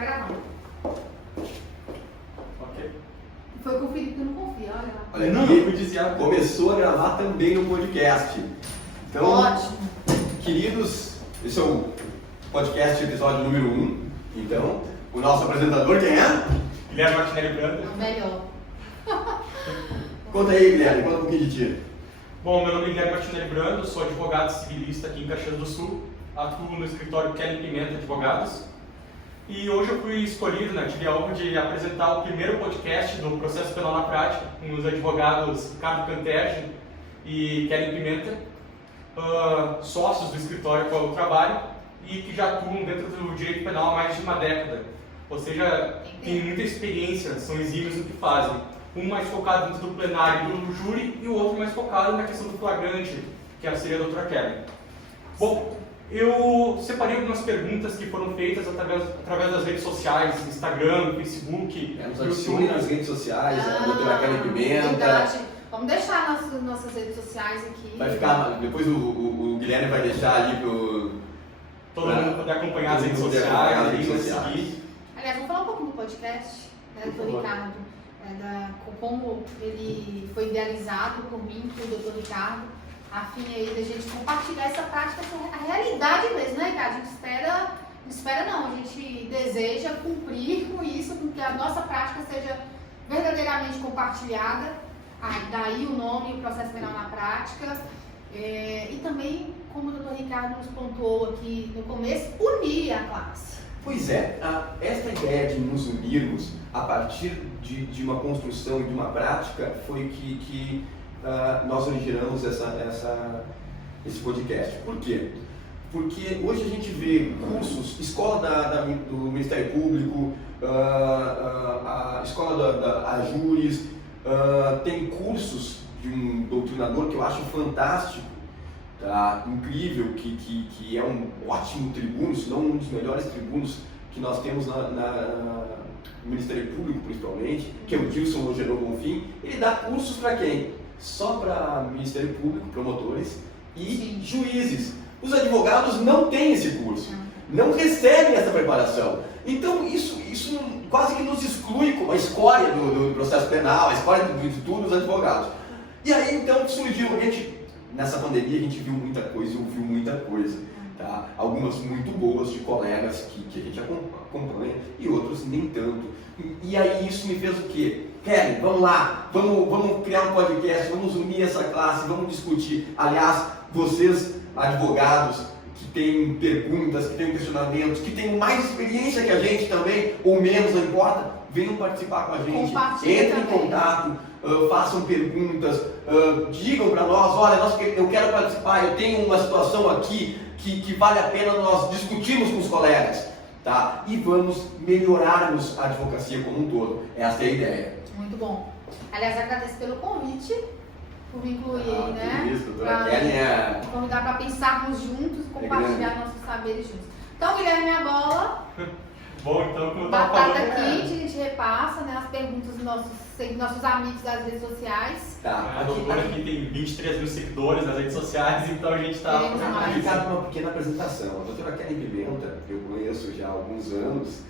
tá gravando. Ok. Foi com o Felipe que não confia, olha lá. Olha, Não, aqui, fui desviado. começou a gravar também no podcast. Então, Ótimo. queridos, esse é o podcast episódio número 1. Então, o nosso apresentador quem é? Guilherme Martinelli É Brando. o melhor. Conta aí, Guilherme, conta um pouquinho de ti. Bom, meu nome é Guilherme Martinelli Brando, sou advogado civilista aqui em Caxias do Sul, atuo no escritório Kelly Pimenta Advogados. E hoje eu fui escolhido, tive a honra de apresentar o primeiro podcast do Processo Penal na Prática com os advogados Ricardo Canterge e Kelly Pimenta, sócios do escritório com o trabalho e que já atuam dentro do direito penal há mais de uma década. Ou seja, têm muita experiência, são exímios no que fazem. Um mais focado dentro do plenário do júri e o outro mais focado na questão do flagrante, que seria a doutora Kelly. Bom, eu separei algumas perguntas que foram feitas através das redes sociais, Instagram, Facebook, Nos adicione nas redes sociais, a doutora Kelly Pimenta. Verdade. Vamos deixar nossas redes sociais aqui. Vai ficar, depois o Guilherme vai deixar ali pro... todo mundo poder acompanhar as todo redes mundo poder acompanhar as sociais, redes seguir. sociais. Aliás, vamos falar um pouquinho do podcast, Por do favor. Ricardo, como ele foi idealizado por mim, pelo doutor Ricardo, a fim aí da gente compartilhar essa prática, a realidade mesmo, né, Ricardo? A gente espera não, a gente deseja cumprir com isso, com que a nossa prática seja verdadeiramente compartilhada, daí o nome, o processo penal na prática, e também, como o doutor Ricardo nos pontuou aqui no começo, unir a classe. Pois é, esta ideia de nos unirmos a partir de uma construção e de uma prática foi que nós originamos esse podcast. Por quê? Porque hoje a gente vê cursos, escola do Ministério Público, a escola da Júris, tem cursos de um doutrinador que eu acho fantástico, tá? Incrível, que é um ótimo tribuno, se não um dos melhores tribunos que nós temos no Ministério Público, principalmente, que é o Dilson Logerot Bonfim. Ele dá cursos para quem? Só para Ministério Público, promotores e Sim. juízes. Os advogados não têm esse curso, não recebem essa preparação. Então isso quase que nos exclui como a escória do processo penal, a escória de tudo dos advogados. E aí então surgiu, nessa pandemia a gente viu muita coisa, ouviu muita coisa, tá? Algumas muito boas de colegas que a gente acompanha e outros nem tanto. E aí isso me fez o quê? Kelly, vamos lá, vamos criar um podcast, vamos unir essa classe, vamos discutir. Aliás, vocês advogados que têm perguntas, que têm questionamentos, que têm mais experiência que a gente também, ou menos, não importa, venham participar com a gente, entrem em contato, façam perguntas, digam para nós, olha, eu quero participar, eu tenho uma situação aqui que vale a pena nós discutirmos com os colegas, tá? E vamos melhorarmos a advocacia como um todo. Essa é a ideia. Muito bom. Aliás, agradeço pelo convite, por me incluir aí, né? Isso, doutora Kelly é... Convidar para pensarmos juntos, compartilhar nossos saberes juntos. Então, Guilherme, minha bola, Bom, então, como eu estava batata falando... quente, a gente repassa, né, as perguntas dos nossos amigos das redes sociais. Tá, A doutora aqui tem 23 mil seguidores nas redes sociais, então a gente está... Queremos mais. Aqui está uma pequena apresentação. A doutora Kelly Pimenta, eu conheço já há alguns anos,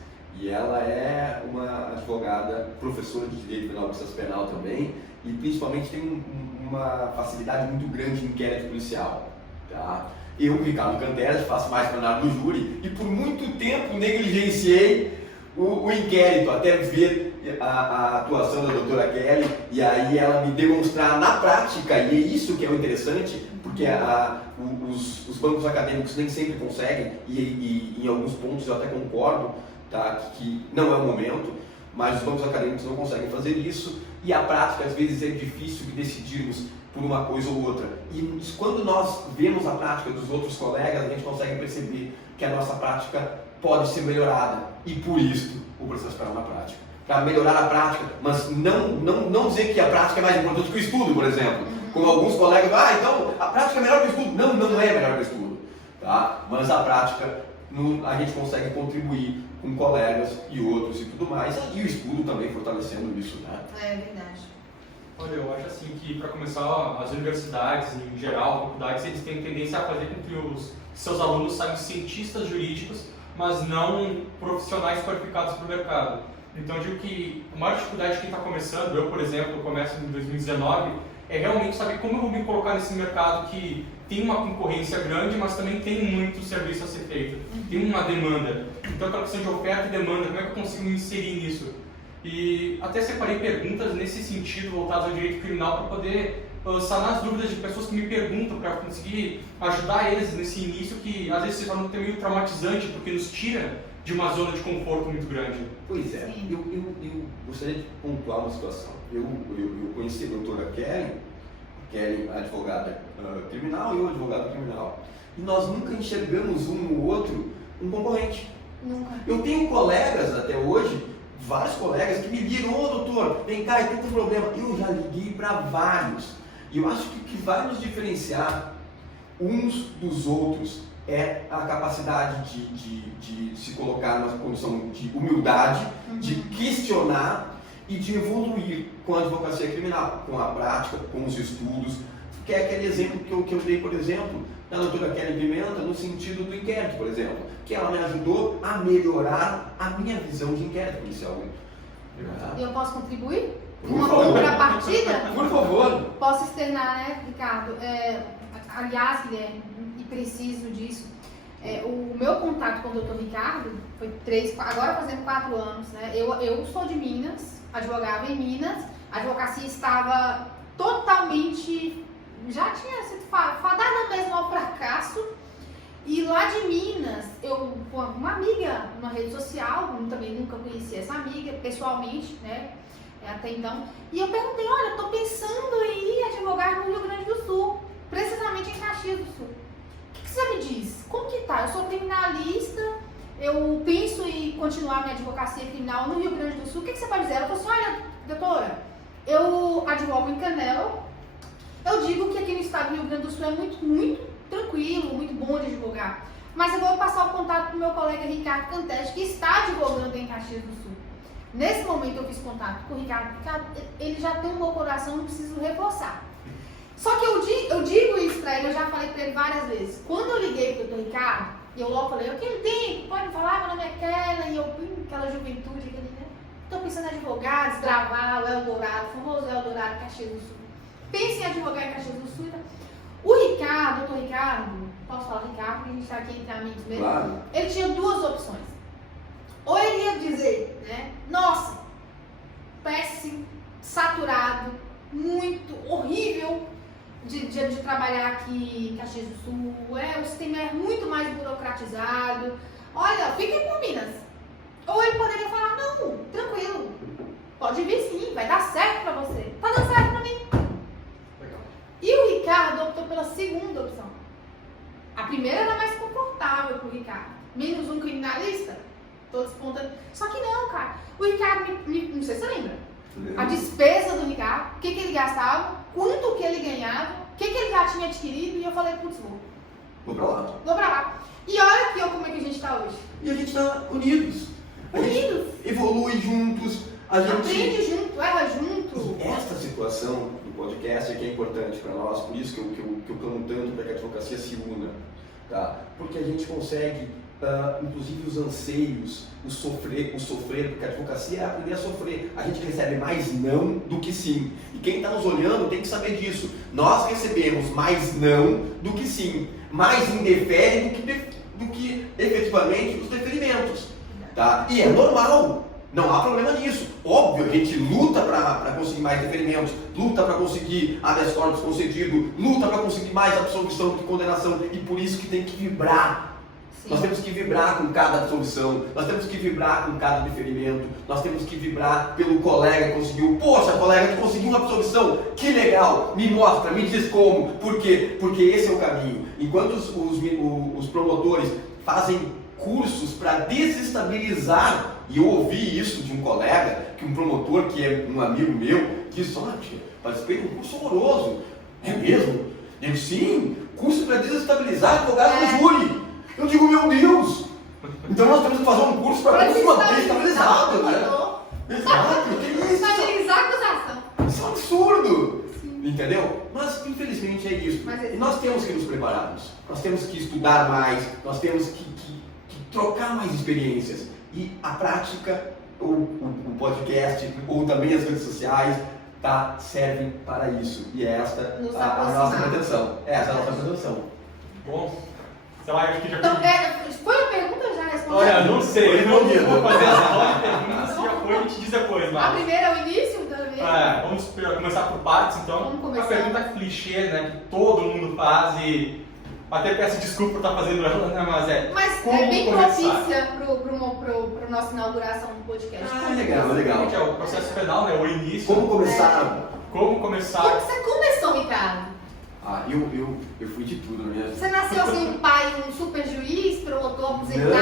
e ela é uma advogada, professora de Direito Penal e Processo Penal também, e principalmente tem uma facilidade muito grande em inquérito policial. Tá? Eu, Ricardo Canterge, faço mais plenário do júri, e por muito tempo negligenciei o inquérito, até ver a atuação da doutora Kelly, e aí ela me demonstrar na prática, e é isso que é o interessante, porque os bancos acadêmicos nem sempre conseguem, e em alguns pontos eu até concordo, tá, que não é o momento, mas os bancos acadêmicos não conseguem fazer isso, e a prática às vezes é difícil de decidirmos por uma coisa ou outra. E quando nós vemos a prática dos outros colegas, a gente consegue perceber que a nossa prática pode ser melhorada, e por isso o processo penal na prática. Para melhorar a prática, mas não dizer que a prática é mais importante que o estudo, por exemplo. Como alguns colegas, então a prática é melhor que o estudo. Não é melhor que o estudo. Tá? Mas a prática, a gente consegue contribuir com colegas e outros e tudo mais. E o estudo também fortalecendo isso, né? É verdade. Olha, eu acho assim que, para começar, as universidades, em geral, faculdades, eles têm tendência a fazer com que os seus alunos saiam cientistas jurídicos, mas não profissionais qualificados para o mercado. Então eu digo que a maior dificuldade de quem está começando, eu por exemplo, começo em 2019, é realmente saber como eu vou me colocar nesse mercado que tem uma concorrência grande, mas também tem muito serviço a ser feito, tem uma demanda. Então aquela questão de oferta e demanda, como é que eu consigo me inserir nisso? E até separei perguntas nesse sentido voltadas ao direito criminal para poder sanar as dúvidas de pessoas que me perguntam, para conseguir ajudar eles nesse início que às vezes se torna meio traumatizante porque nos tira de uma zona de conforto muito grande. Pois é, eu gostaria de pontuar uma situação. Eu conheci a doutora Kelly, advogada criminal, e eu advogado criminal. E nós nunca enxergamos um no outro um concorrente. Nunca. Eu tenho colegas até hoje, vários colegas que me ligam, ô doutor, vem cá, eu tenho um problema. Eu já liguei para vários. E eu acho que o que vai nos diferenciar uns dos outros é a capacidade de se colocar numa condição de humildade, de questionar e de evoluir com a advocacia criminal, com a prática, com os estudos, que é aquele exemplo que eu dei, por exemplo, da doutora Kelly Pimenta, no sentido do inquérito, por exemplo, que ela me ajudou a melhorar a minha visão de inquérito policial. Eu posso contribuir? Por Uma favor. contrapartida? Por favor. Posso externar, né, Ricardo? Aliás, Guilherme, e preciso disso, o meu contato com o Dr. Ricardo foi agora fazendo 4 anos, né? Eu sou de Minas, advogava em Minas, a advocacia estava totalmente, já tinha sido fadada mesmo ao fracasso, e lá de Minas, eu com uma amiga numa rede social, eu também nunca conheci essa amiga pessoalmente, né? Até então, e eu perguntei, olha, eu tô pensando em ir advogar no Rio Grande do Sul, precisamente em Caxias do Sul. O que você me diz? Como que tá? Eu sou criminalista, eu penso em continuar minha advocacia criminal no Rio Grande do Sul, o que você pode dizer? Ela falou assim, olha, doutora, eu advogo em Canela, eu digo que aqui no estado do Rio Grande do Sul é muito tranquilo, muito bom de advogar, mas eu vou passar o contato para o meu colega Ricardo Cantete, que está advogando em Caxias do Sul. Nesse momento eu fiz contato com o Ricardo, ele já tem um bom coração, não preciso reforçar. Só que eu digo isso pra ele, eu já falei pra ele várias vezes. Quando eu liguei pro Dr. Ricardo, eu logo falei, quem tem? Pode me falar, meu nome é Kelly, e eu, aquela juventude, né? Tô pensando em advogar, desbravar o Eldorado, o famoso Eldorado, Caxias do Sul. Pense em advogar em Caxias do Sul. Então. O Ricardo, Dr. Ricardo, posso falar Ricardo, porque a gente tá aqui entre amigos mesmo. Claro. Ele tinha 2 opções. Ou ele ia dizer, né, nossa, péssimo, saturado, muito horrível de trabalhar aqui em Caxias do Sul, o sistema é muito mais burocratizado, olha, fiquem por Minas. Ou ele poderia falar, não, tranquilo, pode vir sim, vai dar certo pra você, tá dando certo pra mim. Legal. E o Ricardo optou pela segunda opção. A primeira era mais confortável pro Ricardo, menos um criminalista, todos pontos. Só que não, cara, o Ricardo, não sei se você lembra, a despesa do Ricardo, o que ele gastava, quanto que ele ganhava, o que ele já tinha adquirido, e eu falei, putz, Vou pra lá. vou pra lá. E olha aqui como é que a gente tá hoje. E a gente tá unidos. A gente evolui juntos, a gente Aprende junto, erra junto. E esta situação do podcast é que é importante para nós, por isso que eu clamo tanto para que a advocacia se una, tá? Porque a gente consegue, inclusive os anseios, o sofrer, porque a advocacia é aprender a sofrer. A gente recebe mais não do que sim. E quem está nos olhando tem que saber disso. Nós recebemos mais não do que sim. Mais indefere do que efetivamente os deferimentos. Tá? E é normal. Não há problema nisso. Óbvio, a gente luta para conseguir mais deferimentos, luta para conseguir habeas corpus concedido, luta para conseguir mais absolvição do que condenação. E por isso que tem que vibrar. Sim. Nós temos que vibrar com cada absolvição, nós temos que vibrar com cada deferimento, nós temos que vibrar pelo colega que conseguiu. Poxa, colega, tu conseguiu uma absolvição, que legal, me mostra, me diz como. Por quê? Porque esse é o caminho. Enquanto os promotores fazem cursos para desestabilizar, e eu ouvi isso de um colega, que um promotor, que é um amigo meu, disse, olha, participei de um curso horroroso. É mesmo? Eu, sim, curso para desestabilizar advogado no júri. Eu digo, meu Deus! Então nós temos que fazer um curso para desestabilizar, né? Exato, que isso? Desestabilizar a acusação. Isso é um absurdo! Sim. Entendeu? Mas infelizmente é isso. Mas E nós temos que nos prepararmos. Nós temos que estudar mais, nós temos que trocar mais experiências. E a prática, o podcast, ou também as redes sociais, servem para isso. E é esta a nossa pretensão. Essa é a nossa pretensão. Bom, sei lá, eu acho que já... Então, foi uma pergunta ou já respondeu? Olha, não sei, eu não Respondido. vou fazer as 9 perguntas, se já foi, a gente diz depois, A mas... primeira é o início da vez? Vamos começar por partes, então. Vamos Uma começar. pergunta clichê, né, que todo mundo faz e até peço desculpa por estar fazendo ela, né, mas Mas como é bem começar? propícia pro nossa inauguração do podcast. Legal. Que é o processo penal, né, o início. Como começar? Como começar? Como você começou, Ricardo? Eu fui de tudo na minha vida. Você nasceu sem um pai, um super juiz, promotor aposentado?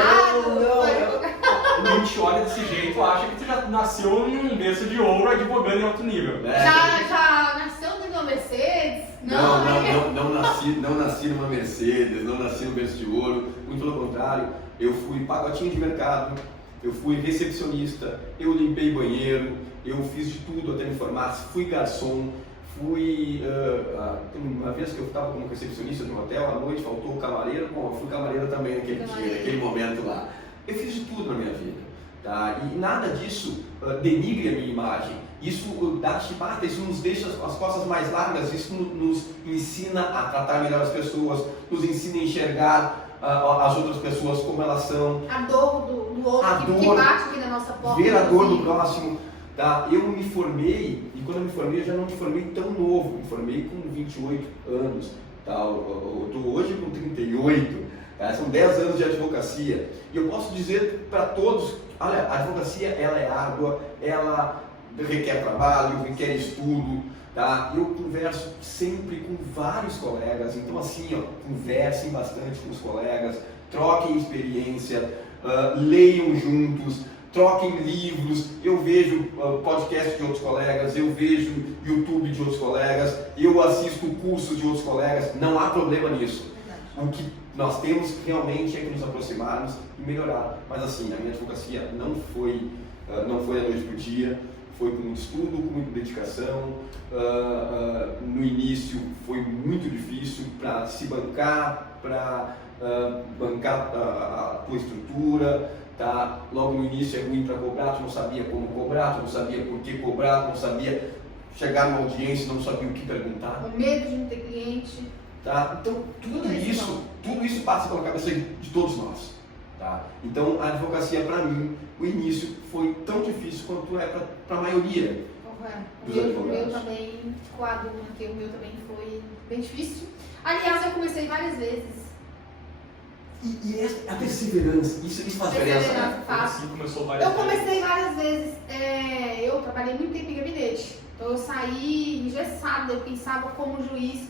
Não. A gente olha desse jeito, acha que você já nasceu num berço de ouro advogando em alto nível. Já nasceu dentro de uma Mercedes? Não nasci numa Mercedes, não nasci no berço de ouro, muito pelo contrário, eu fui pagotinho de mercado, eu fui recepcionista, eu limpei banheiro, eu fiz de tudo até me formar, fui garçom, uma vez que eu estava como recepcionista de um hotel, à noite faltou o camareiro, eu fui camareiro também naquele momento lá. Eu fiz de tudo na minha vida, tá? E nada disso denigre a minha imagem. Isso dá chibata, isso nos deixa as costas mais largas, isso nos ensina a tratar melhor as pessoas, nos ensina a enxergar as outras pessoas como elas são. A dor do outro que bate aqui na nossa porta. Ver a dor do próximo. Tá? Eu me formei, e quando eu me formei, eu já não me formei tão novo, me formei com 28 anos. Tá? Eu estou hoje com 38, tá? São 10 anos de advocacia. E eu posso dizer para todos, olha, a advocacia ela é árdua, ela requer trabalho, requer estudo, tá? Eu converso sempre com vários colegas, então assim, conversem bastante com os colegas, troquem experiência, leiam juntos, troquem livros, eu vejo podcast de outros colegas, eu vejo YouTube de outros colegas, eu assisto cursos de outros colegas, não há problema nisso. O que nós temos realmente é que nos aproximarmos e melhorar. Mas assim, a minha advocacia não foi da noite para o dia, foi com muito estudo, com muita dedicação. No início foi muito difícil para se bancar, para bancar a tua estrutura. Tá? Logo no início é ruim para cobrar, tu não sabia como cobrar, tu não sabia por que cobrar, tu não sabia chegar numa audiência, não sabia o que perguntar. O medo de não ter cliente. Tá? Então tudo isso passa pela cabeça de todos nós. Tá? Então a advocacia para mim, o início foi tão difícil quanto é para a maioria dos advogados. O meu também, quadro aqui, o meu também foi bem difícil. Aliás, eu comecei várias vezes. E a perseverança, isso faz diferença, né? Assim começou várias Eu comecei várias vezes, eu trabalhei muito tempo em gabinete, então eu saí engessada, eu pensava como juiz.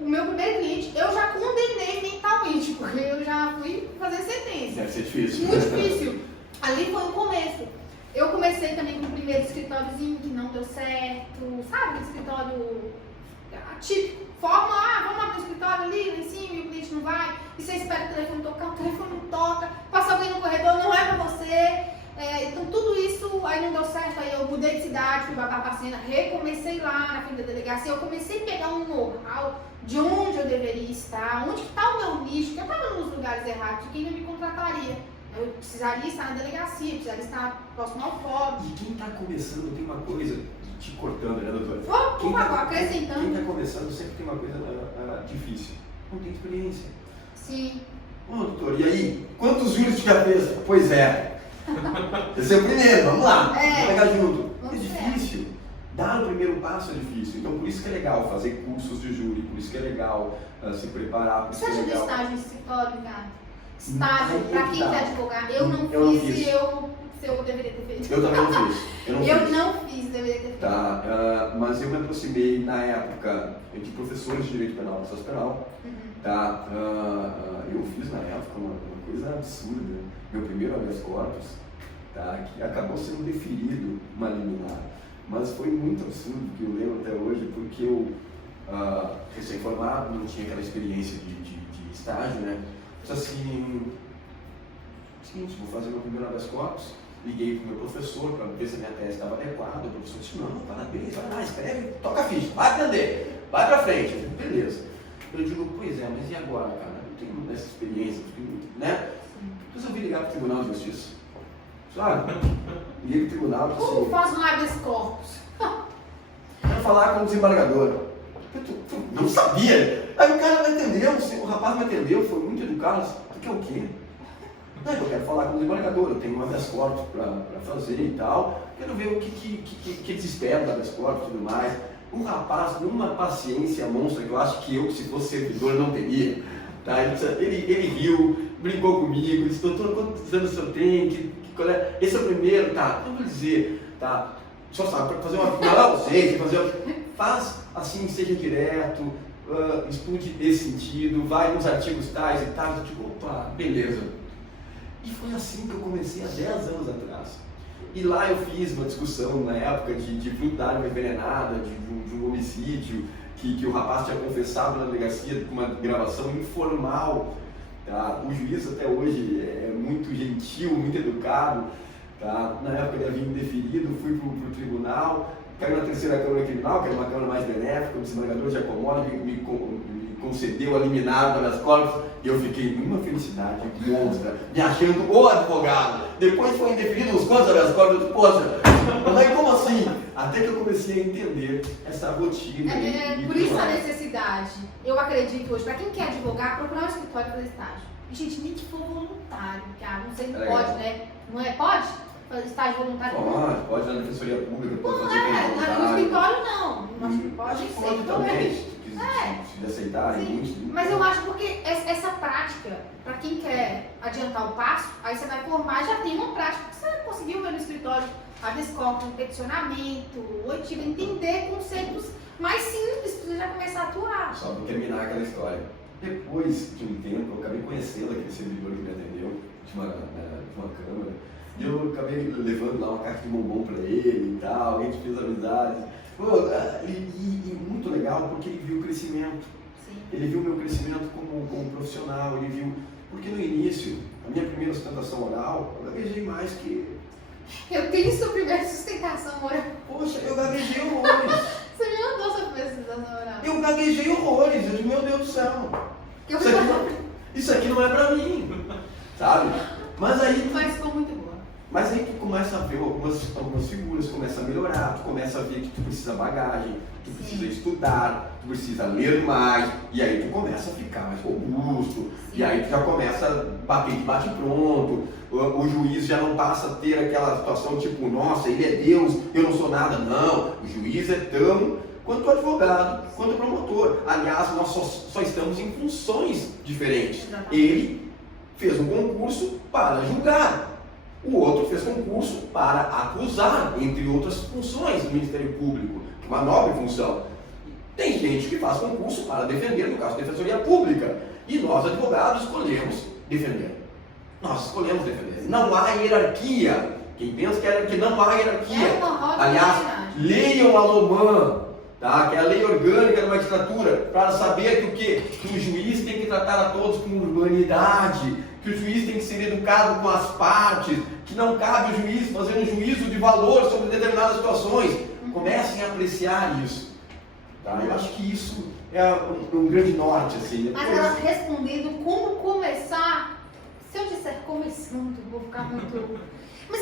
O meu primeiro cliente, eu já condenei mentalmente, porque eu já fui fazer sentença. Deve ser difícil. Muito difícil. Ali foi o começo. Eu comecei também com o primeiro escritóriozinho que não deu certo, sabe? Aquele escritório típico. Vamos abrir o escritório ali, lá em cima, e o cliente não vai, e você espera o telefone tocar, o telefone não toca, passa alguém no corredor, não é pra você. Então tudo isso aí não deu certo, aí eu mudei de cidade, fui pra Barbacena, recomecei lá na frente da delegacia, eu comecei a pegar um know-how de onde eu deveria estar, onde está o meu nicho, que eu estava nos lugares errados, de quem não me contrataria. Eu precisaria estar na delegacia, precisaria estar próximo ao fórum. E quem está começando tem uma coisa, te cortando, né, doutora? Por favor, acrescentando. Quem está começando sempre tem uma coisa difícil, não tem experiência. Sim. Ô, doutor, e aí, quantos júris tu já fez? Pois é. Esse é o primeiro, vamos lá, vamos pegar junto. É difícil, dar o primeiro passo é difícil, então por isso que é legal fazer cursos de júri, por isso que é legal se preparar, por isso que é Você legal. acha de estágio em escritório, Ricardo? Estágio, pra quem quer advogar, eu não fiz e eu deveria ter feito. Eu também não fiz. Eu não fiz, deveria ter feito. Tá, mas eu me aproximei na época de professores de direito penal, processo penal. Tá, eu fiz na época uma coisa absurda. Meu primeiro habeas corpus, tá, que acabou sendo deferido uma liminar. Mas foi muito absurdo, que eu lembro até hoje, porque eu, recém-formado, não tinha aquela experiência de estágio, né? Então assim, seguinte, vou fazer meu primeiro habeas corpus. Liguei para o meu professor para ver se a minha tese estava adequada. O professor disse: não, parabéns, vai lá, escreve, toca a ficha, vai aprender, vai para frente. Beleza. Eu digo: pois é, mas e agora, cara? Eu não tenho essa experiência, né? resolvi ligar para o Tribunal de Justiça. Sabe? Liguei para o tribunal e disse Como assim, faz um habeas corpus? quero falar com o desembargador. Tu não sabia. Aí o cara não entendeu, o rapaz não entendeu, foi muito educado. Tu quer o quê? Não, eu quero falar com o desembargador, eu tenho um habeas corpus para fazer e tal. Quero ver o que eles esperam do habeas corpus e tudo mais. Um rapaz, numa paciência monstra, que eu acho que eu, se fosse servidor, não teria. Tá? Ele riu, brincou comigo, disse, doutor, quantos anos o senhor tem? Esse é o primeiro, tá? Não vou dizer, tá? Só sabe, para fazer uma. Não, sei, faz assim, seja direto, estude esse sentido, vai nos artigos tais e tais, eu digo, opa, beleza. E foi assim que eu comecei há 10 anos atrás. E lá eu fiz uma discussão na época de fruto da arma envenenada, de um homicídio, que o rapaz tinha confessado na delegacia com uma gravação informal. Tá? O juiz até hoje é muito gentil, muito educado. Tá? Na época ele havia indeferido, fui para o tribunal, caiu na terceira Câmara Criminal, que era uma Câmara mais benéfica, o desembargador Giacomotti me concedeu a liminar das corpos e eu fiquei numa felicidade monstra, me achando o advogado. Depois foi indeferido os quantos das corpos, eu disse, poxa, mas como assim? Até que eu comecei a entender essa rotina. Por isso a necessidade. Eu acredito hoje, para quem quer advogar, procurar um escritório para fazer estágio. E, gente, nem que for voluntário, cara, não sei se pode, né? Não é? Pode? Fazer estágio voluntário? Pode na defensoria pública, pode Não fazer no escritório não. No escritório pode também. Se aceitarem. Mas eu acho porque essa prática, para quem quer adiantar o passo, aí você vai formar, já tem uma prática que você conseguiu ver no escritório, habeas corpus, peticionamento, oitiva, entender conceitos mais simples para você já começar a atuar. Só para terminar aquela história. Depois de um tempo, eu acabei conhecendo aquele servidor que me atendeu de uma câmara. E eu acabei levando lá uma caixa de bombom para ele e tal, a gente fez amizade. E muito legal porque ele viu o crescimento. Sim. Ele viu o meu crescimento como profissional, ele viu. Porque no início, a minha primeira sustentação oral, eu gaguejei mais que. Eu tenho sua primeira sustentação oral. Poxa, eu gaguejei horrores. Você me mandou sua primeira sustentação oral. Eu gaguejei horrores, eu disse, meu Deus do céu. Isso aqui não é pra mim, sabe? Mas aí. Mas ficou muito boa. Mas aí tu começa a ver algumas figuras, começa a melhorar, tu começa a ver que tu precisa bagagem, tu precisa estudar, tu precisa ler mais, e aí tu começa a ficar mais robusto, e aí tu já começa a bater de bate-pronto, o juiz já não passa a ter aquela situação tipo, nossa, ele é Deus, eu não sou nada, não, o juiz é tão quanto o advogado, quanto o promotor. Aliás, nós só estamos em funções diferentes. Ele fez um concurso para julgar. O outro fez concurso para acusar, entre outras funções do Ministério Público, que é uma nobre função. Tem gente que faz concurso para defender, no caso da Defensoria Pública, e nós, advogados, escolhemos defender. Nós escolhemos defender. Não há hierarquia. Quem pensa que não há hierarquia. Aliás, leiam a Lomã, tá? Que é a lei orgânica da magistratura, para saber que o quê? Que o juiz tem que tratar a todos com urbanidade, que o juiz tem que ser educado com as partes, que não cabe o juiz fazer um juízo de valor sobre determinadas situações. Comecem a apreciar isso. Tá? Eu acho que isso é um grande norte. Assim. Mas ela respondendo como começar, se eu disser começando, vou ficar muito... Mas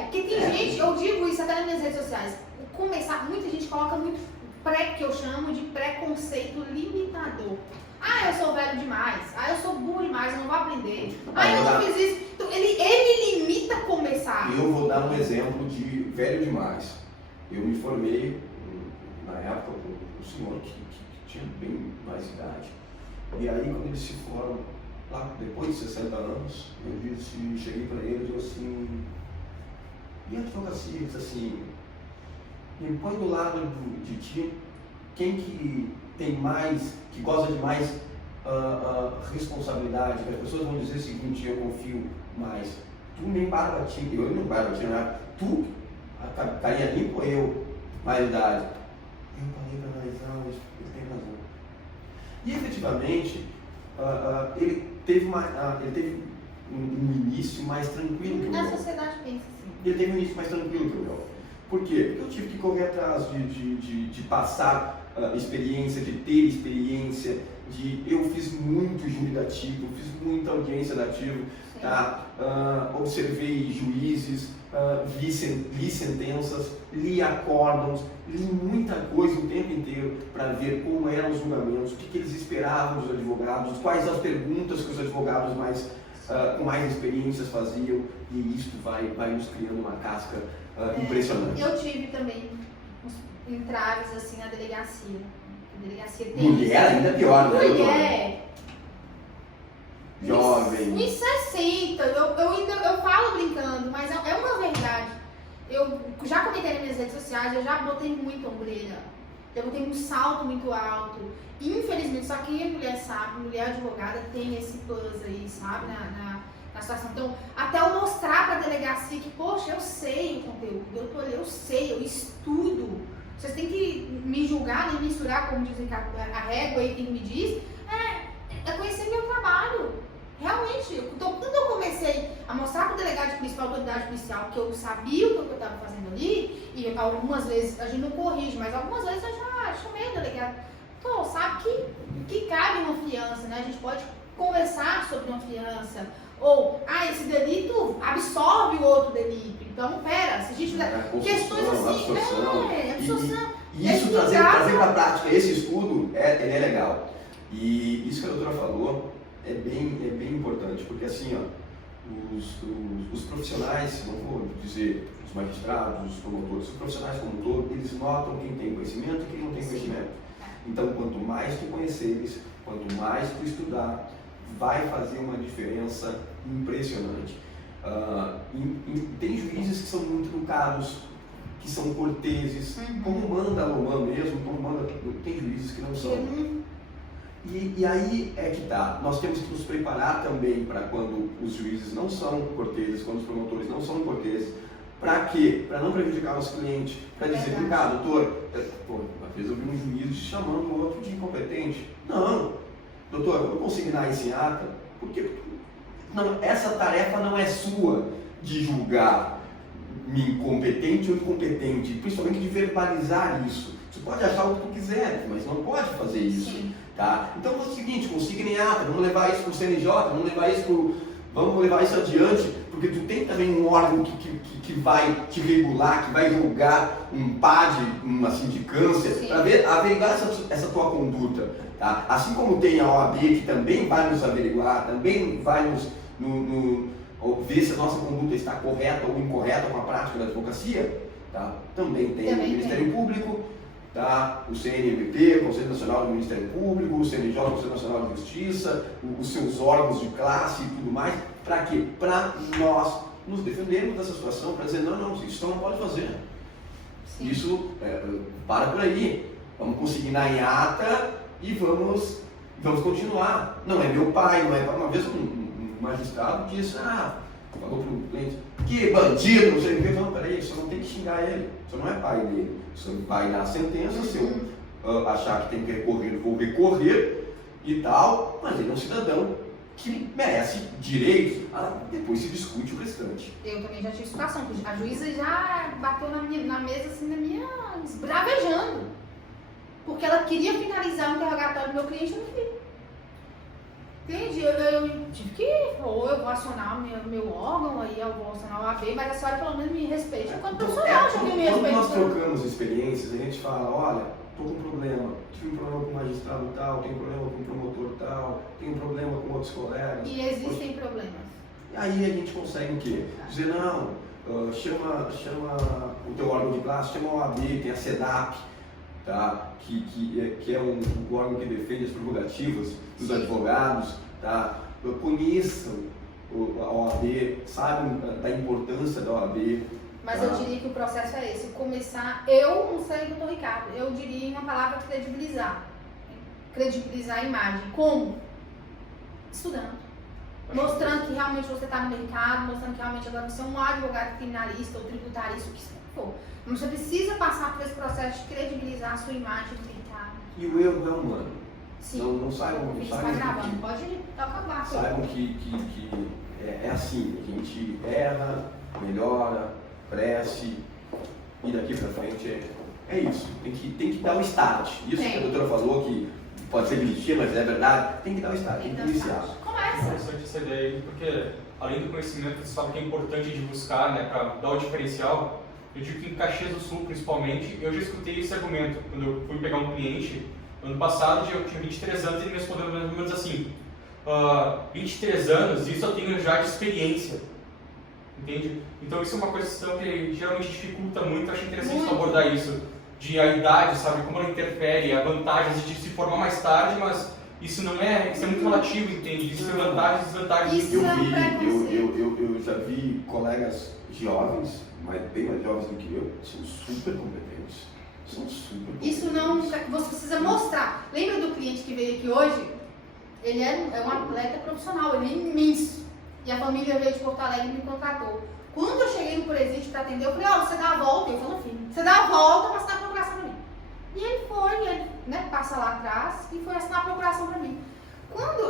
porque tem gente, eu digo isso até nas minhas redes sociais, começar, muita gente coloca muito que eu chamo de preconceito limitador. Ah, eu sou velho demais. Ah, eu sou burro demais, eu não vou aprender. Ah, eu não fiz isso. Então, ele limita começar. Eu vou dar um exemplo de velho demais. Eu me formei, na época, um senhor que tinha bem mais idade. E aí, quando ele se forma, lá depois de 60 anos, eu cheguei para ele e disse assim, e a advocacia? Ele disse assim, me põe do lado de ti, quem que tem mais, que gosta de mais responsabilidade, que as pessoas vão dizer o seguinte, eu confio mais, tu nem barbatinho, eu não barbatinho, né? Tu, carinha limpo ou eu, mais idade. Eu parei para analisar, mas ele tem razão. E efetivamente, ele teve um início mais tranquilo que o meu. A sociedade pensa assim. Ele teve um início mais tranquilo que o meu. Por quê? Porque eu tive que correr atrás de passar experiência, de ter experiência, eu fiz muito júri dativo, fiz muita audiência dativo, tá? Observei juízes, li sentenças, li acórdãos, li muita coisa o tempo inteiro para ver como eram os julgamentos, o que eles esperavam dos advogados, quais as perguntas que os advogados com mais experiências faziam, e isso vai nos criando uma casca impressionante. Eu tive também uns entraves assim na delegacia. A delegacia tem Mulher ainda é pior, né? Mulher. Jovem. Uns 60, eu falo brincando, mas é uma verdade. Eu já comentei nas minhas redes sociais, eu já botei muito ombreira, eu botei um salto muito alto. Infelizmente, só quem é mulher sabe, mulher advogada tem esse plus aí, sabe, na situação. Então, até eu mostrar para a delegacia que, poxa, eu sei o conteúdo, eu sei, eu estudo. Vocês têm que me julgar, nem mensurar, como dizem a régua aí, quem me diz, é conhecer meu trabalho. Realmente, quando eu comecei a mostrar para o delegado de polícia, para a autoridade policial, que eu sabia o que eu estava fazendo ali, e algumas vezes, a gente não corrige, mas algumas vezes eu já chamei o delegado. Pô, sabe que cabe uma fiança, né? A gente pode conversar sobre uma fiança. Ou, esse delito absorve o outro delito. Então, pera, se a gente fizer questões assim, absorção. E isso trazer para a prática, esse estudo, ele é legal. E isso que a doutora falou é bem importante, porque assim, os profissionais, não vou dizer os magistrados, os promotores, os profissionais como um todo, eles notam quem tem conhecimento e quem não tem conhecimento. Então, quanto mais tu conheceres, quanto mais tu estudar, vai fazer uma diferença impressionante. Tem juízes que são muito educados, que são corteses, como manda a Loman mesmo, tem juízes que não são. E aí é que tá, nós temos que nos preparar também para quando os juízes não são corteses, quando os promotores não são corteses. Para quê? Para não prejudicar os clientes, para dizer, doutor, uma vez eu vi um juiz chamando o outro de incompetente. Não, doutor, eu vou consignar isso em ata, porque essa tarefa não é sua de julgar incompetente ou incompetente, principalmente de verbalizar isso. Você pode achar o que tu quiser, mas não pode fazer isso. Tá? Então é o seguinte, consigna em ata, vamos levar isso para o CNJ, vamos levar isso adiante, porque tu tem também um órgão que vai te regular, que vai julgar um PAD, uma sindicância, para averiguar essa tua conduta. Tá? Assim como tem a OAB, que também vai nos averiguar, também vai nos ver se a nossa conduta está correta ou incorreta com a prática da advocacia, tá? Também tem o Ministério Público, tá? O CNMP, o Conselho Nacional do Ministério Público, o CNJ, o Conselho Nacional de Justiça, os seus órgãos de classe e tudo mais. Para quê? Para nós nos defendermos dessa situação, para dizer, não, isso não pode fazer. Sim. Isso, para por aí. Vamos consignar em ata e vamos continuar. Não é meu pai, não é... Uma vez um magistrado disse, falou para o cliente, que bandido, não sei o que. Não, peraí, você não tem que xingar ele, você não é pai dele. Você vai dar a sentença, se eu achar que tem que recorrer, vou recorrer e tal, mas ele é um cidadão que merece direitos, depois se discute o restante. Eu também já tive situação, a juíza já bateu na mesa assim, esbravejando, porque ela queria finalizar o interrogatório do meu cliente, eu não queria. Entende? Eu tive que ir, ou eu vou acionar o meu órgão, aí eu vou acionar o AB, mas a senhora pelo menos me respeite enquanto profissional, já me respeite. Quando nós trocamos experiências, a gente fala, olha, estou com um problema, tive um problema com o magistrado tal, tenho um problema com o promotor tal, tenho um problema com outros colegas. E existem problemas. E aí a gente consegue o quê? Dizer, não, chama o teu órgão de classe, chama o OAB, tem a SEDAP, tá? que é um órgão que defende as prerrogativas dos advogados, tá? Conheçam a OAB, saibam da importância da OAB. Mas eu diria que o processo é esse, começar, eu não sei do doutor Ricardo, eu diria uma palavra credibilizar a imagem. Como? Estudando. Mostrando que realmente você está no mercado, mostrando que realmente agora você é um advogado criminalista ou tributarista, o que for. Mas você precisa passar por esse processo de credibilizar a sua imagem no mercado. E o erro é humano. Sim. Não saibam que pode acabar. Saibam que é assim, a gente erra, melhora, cresce e daqui pra frente é isso. Tem que dar um start. Isso que a doutora falou, que pode ser clichê, mas é verdade, tem que dar o start, tem que iniciar. Começa. Interessante essa ideia aí, porque além do conhecimento que você sabe que é importante de buscar, né, para dar o diferencial, eu digo que em Caxias do Sul, principalmente, eu já escutei esse argumento. Quando eu fui pegar um cliente, ano passado, eu tinha 23 anos e ele me respondeu mais ou menos assim, 23 anos, isso eu tenho já de experiência. Entende? Então isso é uma questão que geralmente dificulta muito, eu acho interessante abordar isso, de a idade, sabe, como ela interfere, a vantagem de se formar mais tarde, mas isso não é, isso é muito relativo, entende? Isso tem vantagens e desvantagens. Eu já vi colegas jovens, mas bem mais jovens do que eu, são super competentes. Isso não, você precisa mostrar. Lembra do cliente que veio aqui hoje? Ele é um atleta profissional, ele é imenso. E a família veio de Porto Alegre e me contratou. Quando eu cheguei no presídio para atender, eu falei, você dá a volta? Eu falei, filho, você dá a volta para assinar a procuração para mim. E ele foi, ele passa lá atrás e foi assinar a procuração para mim.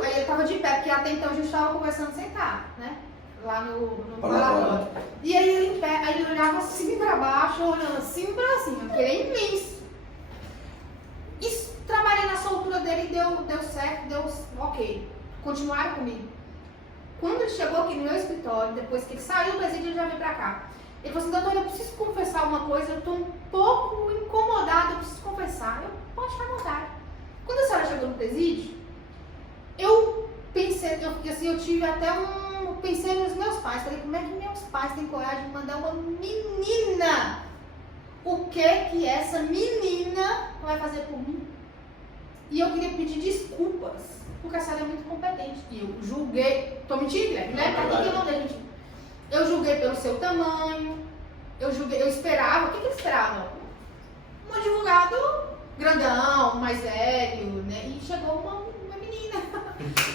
Aí ele estava de pé, porque até então a gente estava conversando sentado, né? Lá no relatório. E aí ele em pé, aí ele olhava assim para baixo, olhando assim para cima, porque ele é imenso. E trabalhei na soltura dele e deu certo, deu ok. Continuaram comigo. Quando ele chegou aqui no meu escritório, depois que ele saiu do presídio, ele já veio pra cá. Ele falou assim, doutora, eu preciso confessar uma coisa, eu estou um pouco incomodada, eu preciso confessar. Eu, pode ficar à vontade. Quando a senhora chegou no presídio, eu pensei, eu tive até pensei nos meus pais, falei, como é que meus pais têm coragem de mandar uma menina? O que essa menina vai fazer por mim? E eu queria pedir desculpas. Porque a senhora é muito competente. E eu julguei. Tô mentindo, Guilherme? Eu julguei pelo seu tamanho. Eu esperava. O que ele esperava? Um advogado grandão, mais velho, né? E chegou uma menina.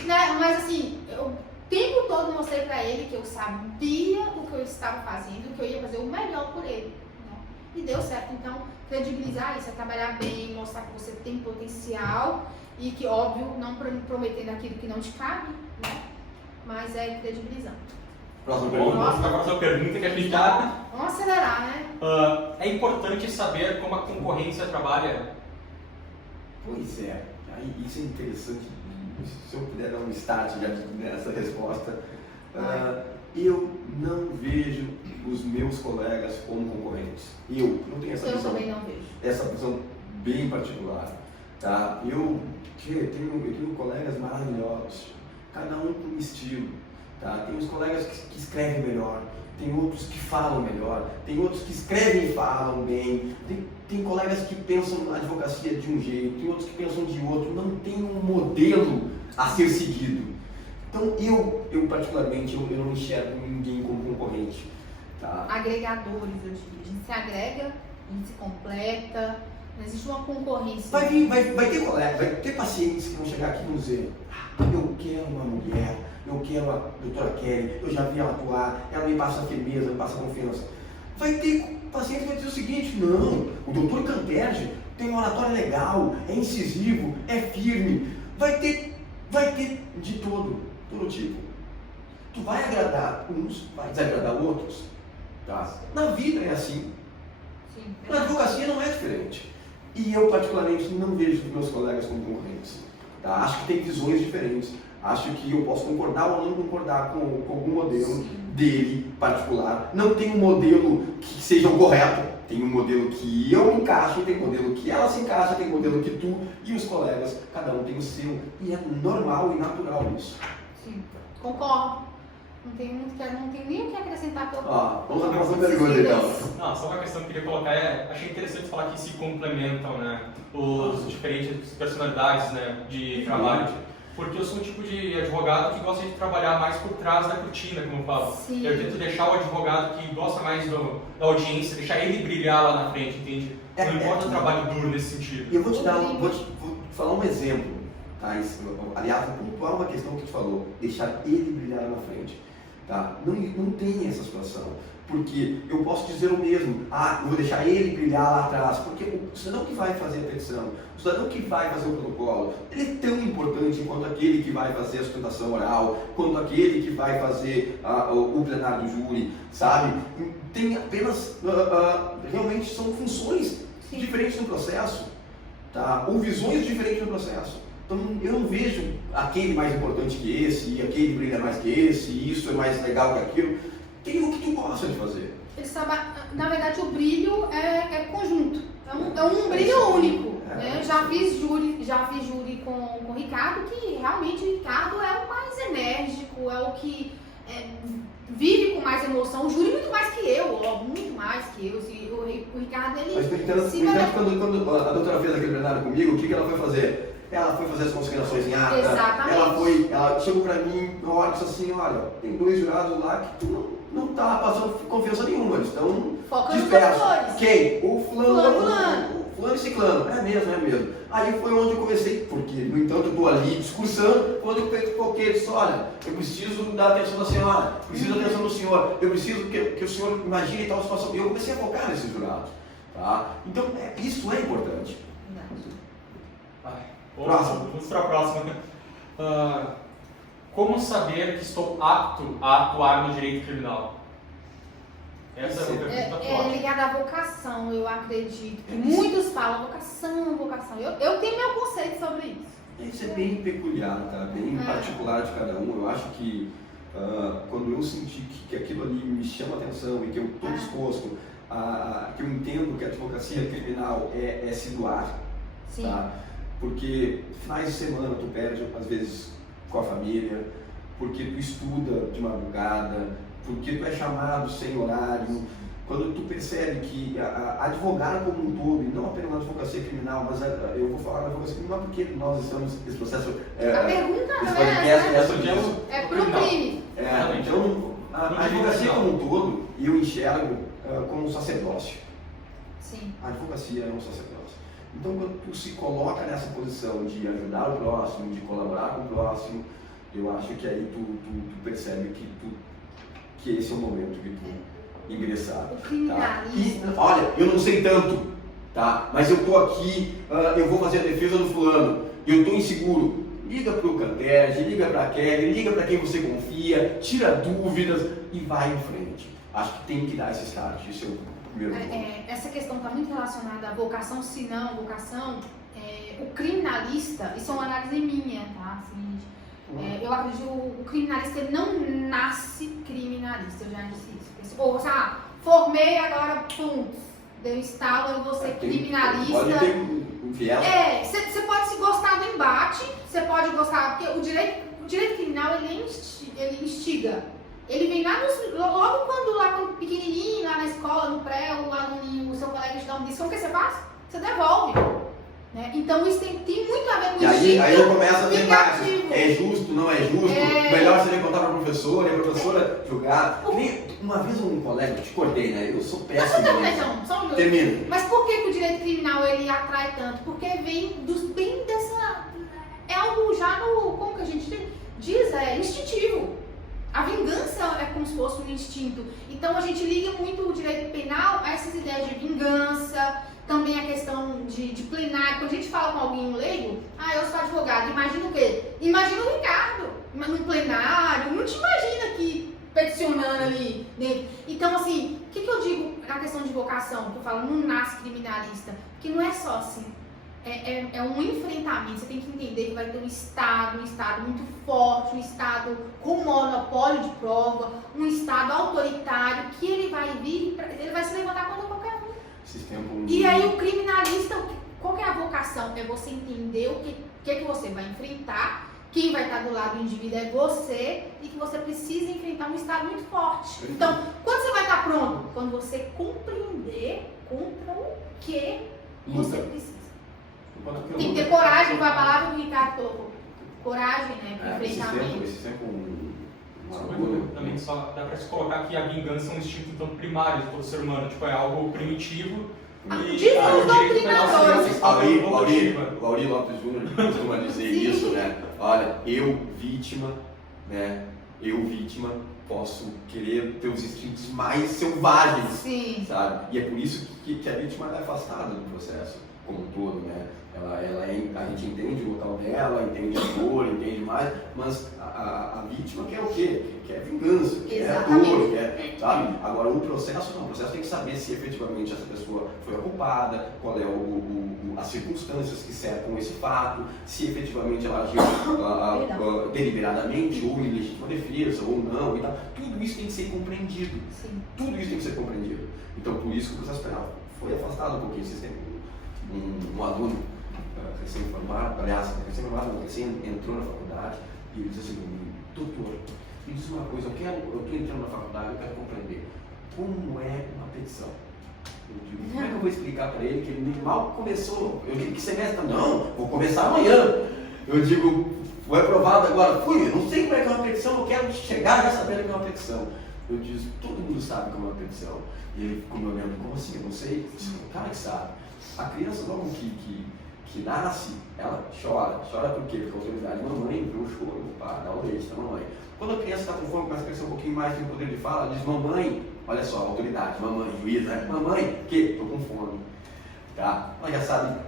Né? Mas assim, eu o tempo todo mostrei pra ele que eu sabia o que eu estava fazendo, que eu ia fazer o melhor por ele. Né? E deu certo. Então, credibilizar isso é trabalhar bem, mostrar que você tem potencial. E que, óbvio, não prometendo aquilo que não te cabe, né? Mas é credibilizando. Próxima pergunta. Vamos para a próxima pergunta que a gente tá. Vamos acelerar, né? É importante saber como a concorrência trabalha. Pois é, aí isso é interessante. Se eu puder dar um start já nessa resposta, eu não vejo os meus colegas como concorrentes. Eu não tenho essa visão. Eu também não vejo. Essa visão bem particular. Tá? Eu tenho colegas maravilhosos, cada um com um estilo. Tá? Tem os colegas que escrevem melhor, tem outros que falam melhor, tem outros que escrevem e falam bem, tem colegas que pensam na advocacia de um jeito, tem outros que pensam de outro, não tem um modelo a ser seguido. Então eu particularmente, eu não enxergo ninguém como concorrente. Tá? Agregadores, eu diria. A gente se agrega, a gente se completa. Não existe uma concorrência. Vai ter pacientes que vão chegar aqui e vão dizer, eu quero uma mulher, eu quero a doutora Kelly, eu já vi ela atuar, ela me passa firmeza, me passa confiança. Vai ter paciente que vai dizer o seguinte, não, o doutor Camperge tem uma oratória legal, é incisivo, é firme. Vai ter de todo tipo. Tu vai agradar uns, vai desagradar outros. Tá? Na vida é assim. Sim, na advocacia não é diferente. E eu, particularmente, não vejo os meus colegas como concorrentes. Tá? Acho que tem visões diferentes. Acho que eu posso concordar ou não concordar com algum modelo dele particular. Não tem um modelo que seja o correto. Tem um modelo que eu me encaixo, tem um modelo que ela se encaixa, tem um modelo que tu e os colegas, cada um tem o seu. E é normal e natural isso. Sim, concordo. Não tem nem o que acrescentar. Vamos à próxima pergunta, então. Não, só uma questão que eu queria colocar achei interessante falar que se complementam, né, os diferentes personalidades, né, de trabalho. Porque eu sou um tipo de advogado que gosta de trabalhar mais por trás da cortina, como eu falo. Sim. Eu tento deixar o advogado que gosta mais da audiência, deixar ele brilhar lá na frente, entende? Não importa o trabalho duro nesse sentido. E eu vou te falar um exemplo, tá? Aliás, vou pontuar uma questão que tu falou, deixar ele brilhar lá na frente. Tá? Não tem essa situação, porque eu posso dizer o mesmo, eu vou deixar ele brilhar lá atrás, porque o cidadão que vai fazer a petição, o cidadão que vai fazer o protocolo, ele é tão importante quanto aquele que vai fazer a sustentação oral, quanto aquele que vai fazer o plenário do júri, sabe? Tem apenas, realmente são funções diferentes no processo, tá? Ou visões diferentes no processo. Então eu não vejo aquele mais importante que esse, e aquele brilha mais que esse, e isso é mais legal que aquilo. Tem o que tu gosta de fazer. Na verdade, o brilho é conjunto. É um brilho único. Né? Já fiz júri com o Ricardo, que realmente o Ricardo é o mais enérgico, é o que vive com mais emoção. O júri muito mais que eu, muito mais que eu. O Ricardo, ele... Mas, no entanto, quando a doutora fez aquele plenário comigo, o que ela foi fazer? Ela foi fazer as consignações em ata. Exatamente. Ela chegou pra mim, na hora, e disse assim, olha, tem 2 jurados lá que tu não tá passando confiança nenhuma, eles estão dispersos. Quem? O fulano e ciclano. É mesmo. Aí foi onde eu comecei, porque, no entanto, eu estou ali discursando, quando eu foquei, disse, olha, eu preciso da atenção da senhora, preciso da atenção do senhor, eu preciso que o senhor imagine tal situação. E eu comecei a focar nesses jurados. Tá? Então, isso é importante. Próximo. Vamos para a próxima. Como saber que estou apto a atuar no direito criminal? Essa é uma pergunta forte. É ligada à vocação, eu acredito. Muitos falam vocação. Eu tenho meu conceito sobre isso. Isso é bem peculiar, tá? Bem particular de cada um. Eu acho que quando eu senti que aquilo ali me chama atenção e que eu estou disposto que eu entendo que a advocacia criminal é se doar, tá? Porque finais de semana tu perde às vezes com a família, porque tu estuda de madrugada, porque tu é chamado sem horário. Quando tu percebe que advogar como um todo, e não apenas na advocacia criminal, mas eu vou falar da advocacia criminal porque nós estamos nesse processo. A pergunta esse não podcast é pro crime. Então, a advocacia como um todo, eu enxergo como um sacerdócio. Sim. A advocacia é um sacerdócio. Então, quando tu se coloca nessa posição de ajudar o próximo, de colaborar com o próximo, eu acho que aí tu percebe que esse é o momento que tu ingressar. O criminalista. Tá? E, olha, eu não sei tanto, tá? Mas eu tô aqui, eu vou fazer a defesa do fulano, eu tô inseguro. Liga pro Cantege, liga pra Kelly, liga pra quem você confia, tira dúvidas e vai em frente. Acho que tem que dar esse start, isso é o primeiro ponto. Essa questão está muito relacionada à vocação, se não vocação. O criminalista, isso é uma análise minha, tá? Assim, eu acredito que o criminalista ele não nasce criminalista, eu já disse isso. Ou, formei agora, pum, deu estalo, eu vou ser criminalista. Pode ter um viés. Você pode se gostar do embate, você pode gostar, porque o direito criminal ele instiga. Ele vem lá logo quando pequenininho, lá na escola, no pré, o aluninho, o seu colega te dá uma lição, o que você faz? Você devolve. Né? Então isso tem muito a ver com isso. E aí começa a debate. É justo, não é justo? Melhor seria contar para a professora e a professora julgar. Uma vez um colega, eu te cortei, né? Eu sou péssimo. Só um minuto. Termina. Mas por que o direito criminal ele atrai tanto? Porque vem bem dessa... É algo já no... Como que a gente diz? É instintivo. A vingança é como se fosse um instinto. Então a gente liga muito o direito penal a essas ideias de vingança, também a questão de plenário. Quando a gente fala com alguém leigo, eu sou advogado, imagina o quê? Imagina o Ricardo, num plenário, não te imagina aqui peticionando ali dentro. Então assim, o que eu digo na questão de vocação? Que eu falo, não nasce criminalista, que não é só assim. É um enfrentamento, você tem que entender que vai ter um Estado muito forte, um Estado com monopólio de prova, um Estado autoritário, que ele vai vir, ele vai se levantar contra qualquer um. E aí o criminalista, qual que é a vocação? É você entender o que você vai enfrentar, quem vai estar do lado do indivíduo é você, e que você precisa enfrentar um Estado muito forte. Então, quando você vai estar pronto? Quando você compreender contra o que você precisa. Tem que ter coragem, foi a palavra que o Ricardo colocou. Coragem, né? Para enfrentamento. Esse tempo também só dá para se colocar que a vingança é um instinto então, primário de todo ser humano, tipo, é algo primitivo. Dizem os doutrinadores. Lauri Lopes Júnior costuma dizer isso, né? Olha, eu vítima, posso querer ter os instintos mais selvagens, sabe? E é por isso que a vítima é afastada do processo como um todo, né? A gente entende o local dela, entende a dor, entende mais, mas a vítima quer o quê? Quer vingança, quer dor, quer, sabe? Agora o processo não, o processo tem que saber se efetivamente essa pessoa foi a culpada, qual é as circunstâncias que cercam esse fato, se efetivamente ela agiu deliberadamente ou em legítima defesa ou não e tal. Tudo isso tem que ser compreendido. Sim. Tudo isso tem que ser compreendido. Então por isso que o processo penal foi afastado um pouquinho. Vocês têm um aluno recém-formado, aliás, recém entrou na faculdade e ele disse assim, doutor, me diz uma coisa, eu estou entrando na faculdade, eu quero compreender como é uma petição. Eu digo, como é que eu vou explicar para ele que ele mal começou? Eu digo, que semestre? Não, vou começar amanhã. Eu digo, foi aprovado agora, eu não sei como é que é uma petição, eu quero chegar já sabendo que é uma petição. Eu disse, todo mundo sabe como é uma petição. E ele ficou me olhando, como assim? Eu não sei. Eu disse, o cara que sabe. A criança logo que nasce, ela chora. Chora por quê? Porque a autoridade, mamãe, viu o choro, dá o leite da mamãe. Quando a criança está com fome, começa a crescer um pouquinho mais, tem poder de fala, ela diz, mamãe, olha só, autoridade, mamãe, juiz, né? Mamãe, que? Estou com fome. Tá? Ela já sabe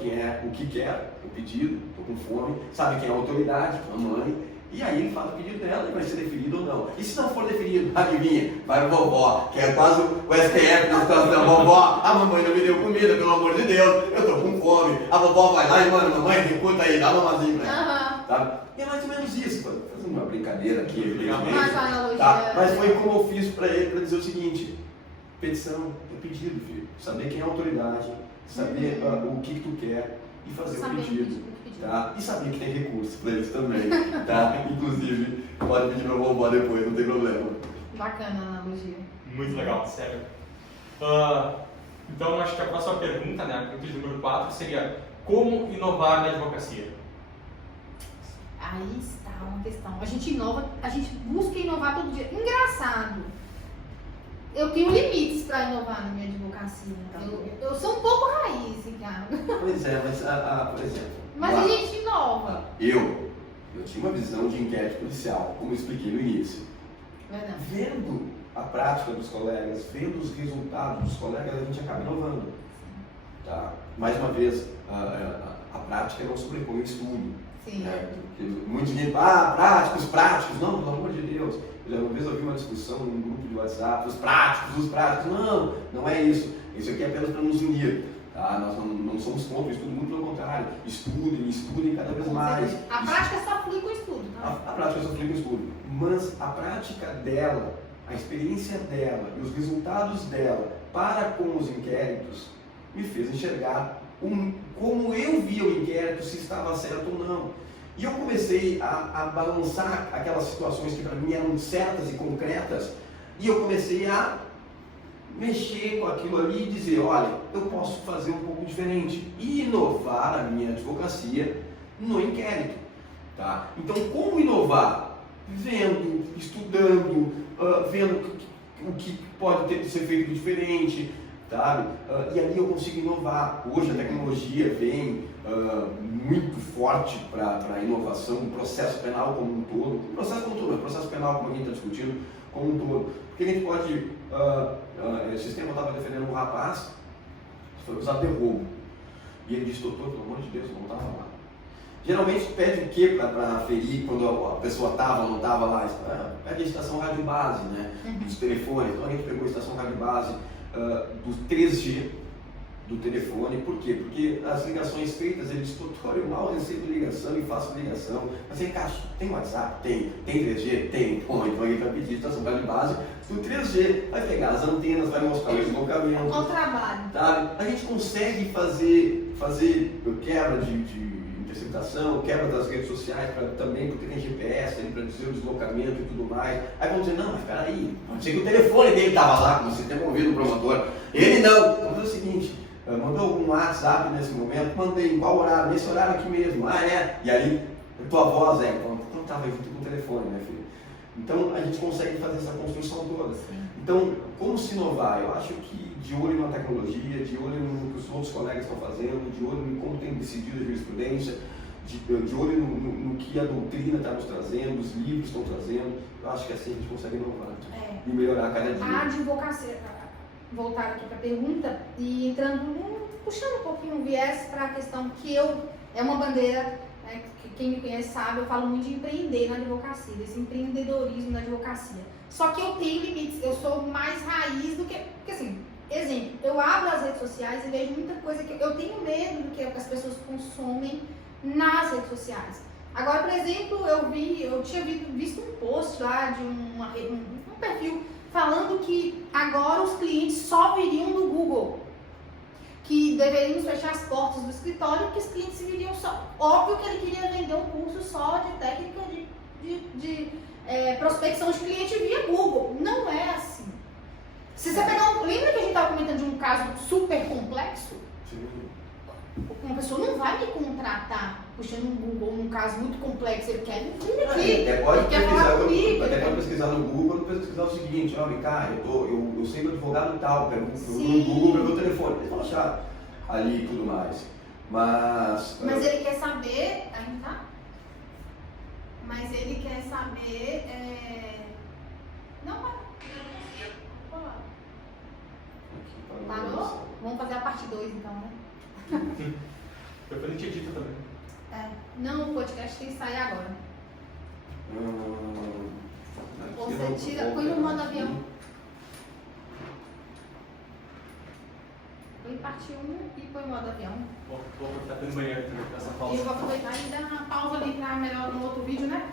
quem é, o que quer, o pedido, estou com fome, sabe quem é a autoridade, mamãe. E aí ele fala o pedido dela e vai ser definido ou não. E se não for definido, adivinha, vai o vovó, que é quase o STF na situação da vovó. A mamãe não me deu comida, pelo amor de Deus, eu tô com fome. A vovó vai lá e manda, mamãe, recuta aí, dá uma mamazinha pra ela. Tá? E é mais ou menos isso, fazendo uma brincadeira aqui, evidentemente. Tá? Mas foi como eu fiz pra ele, pra dizer o seguinte, petição é pedido, filho. Saber quem é a autoridade, saber o que tu quer e fazer o pedido. Tá? E saber que tem recurso para isso também, tá? Inclusive, pode pedir meu vovó depois, não tem problema. Bacana a analogia. Muito legal, sério. Então, acho que a próxima pergunta, né, a pergunta número 4, seria como inovar na advocacia? Aí está uma questão. A gente inova, a gente busca inovar todo dia. Engraçado. Eu tenho limites para inovar na minha advocacia. Eu sou um pouco raiz, Ricardo. Pois é, mas, por exemplo... Mas a gente inova. Eu tinha uma visão de inquérito policial, como eu expliquei no início. Verdade. Vendo a prática dos colegas, vendo os resultados dos colegas, a gente acaba inovando. Tá? Mais uma vez, a prática não sobrepõe o estudo. Sim. Né? Muita gente, práticos, não, pelo amor de Deus. Uma vez eu vi uma discussão num grupo de WhatsApp, os práticos, não é isso. Isso aqui é apenas para nos unir. Tá? Nós não somos contra o estudo, muito pelo contrário. Estudem cada vez mais. A prática só flui com o estudo. A prática só flui com o estudo. Mas a prática dela, a experiência dela e os resultados dela para com os inquéritos me fez enxergar como eu via o inquérito, se estava certo ou não. E eu comecei a balançar aquelas situações que para mim eram certas e concretas, e eu comecei a mexer com aquilo ali e dizer, olha, eu posso fazer um pouco diferente e inovar a minha advocacia no inquérito. Tá? Então, como inovar? Vendo, estudando, vendo o que pode ser feito diferente, sabe? E ali eu consigo inovar. Hoje a tecnologia vem muito forte para a inovação do processo penal como um todo. O processo penal, como a gente está discutindo, como um todo. Porque a gente pode... esse tempo eu estava defendendo um rapaz que foi acusado de roubo. E ele disse, doutor, pelo amor de Deus, eu não estava lá. Geralmente pede o que para aferir quando a pessoa estava ou não estava lá? Pede a estação rádio base, né? Dos telefones. Então a gente pegou a estação rádio base do 3G do telefone. Por quê? Porque as ligações feitas, ele diz, doutor, eu mal recebo ligação e faço ligação. Mas aí, Cássio, tem WhatsApp? Tem 3G? Tem. Bom, então a gente vai pedir a estação rádio base do 3G. Vai pegar as antenas, vai mostrar o deslocamento. Ao trabalho. Tá? A gente consegue fazer quebra de interceptação, quebra das redes sociais também, porque tem GPS para dizer o deslocamento e tudo mais. Aí vão dizer, não, mas peraí, pode ser que o telefone dele estava lá, que você tenha ouvido o promotor. Ele não. Vamos fazer o seguinte, mandou algum WhatsApp nesse momento, mandei em qual horário? Nesse horário aqui mesmo. E aí, a tua voz não estava junto com o telefone, né, filho? Então a gente consegue fazer essa construção toda. Então, como se inovar? Eu acho que de olho na tecnologia, de olho no que os outros colegas estão fazendo, de olho em como tem decidido a jurisprudência, de olho no que a doutrina está nos trazendo, os livros estão trazendo, eu acho que assim a gente consegue inovar e melhorar cada dia. A advocacia, voltar aqui para a pergunta, e entrando puxando um pouquinho o viés para a questão que é uma bandeira, né, que quem me conhece sabe, eu falo muito de empreender na advocacia, desse empreendedorismo na advocacia. Só que eu tenho limites, eu sou mais raiz do que, porque assim, exemplo, eu abro as redes sociais e vejo muita coisa que eu tenho medo do que as pessoas consomem nas redes sociais. Agora, por exemplo, eu tinha visto um post lá de um perfil falando que agora os clientes só viriam do Google, que deveríamos fechar as portas do escritório e que os clientes viriam só. Óbvio que ele queria vender um curso só de técnica de prospecção de cliente via Google. Não é assim. Se você pegar lembra que a gente estava comentando de um caso super complexo? Sim. Uma pessoa não vai me contratar puxando um Google num caso muito complexo, ele quer vir aqui, Até pode ele quer falar comigo. Até pode pesquisar no Google, quando pesquisar o seguinte, ó, cara, eu sei do advogado tal, pego no Google, pego o telefone, eles vão achar ali e tudo mais. Mas ele quer saber, ainda? Mas ele quer saber, não vai. Parou? Vamos fazer a parte 2 então, né? Depois a gente edita também. Não, o podcast tem que sair agora. Você tira, põe no modo avião. Põe parte 1 e põe modo avião. Vou aproveitar no banheiro também, essa pausa. E eu vou aproveitar e dar uma pausa ali para melhor no outro vídeo, né?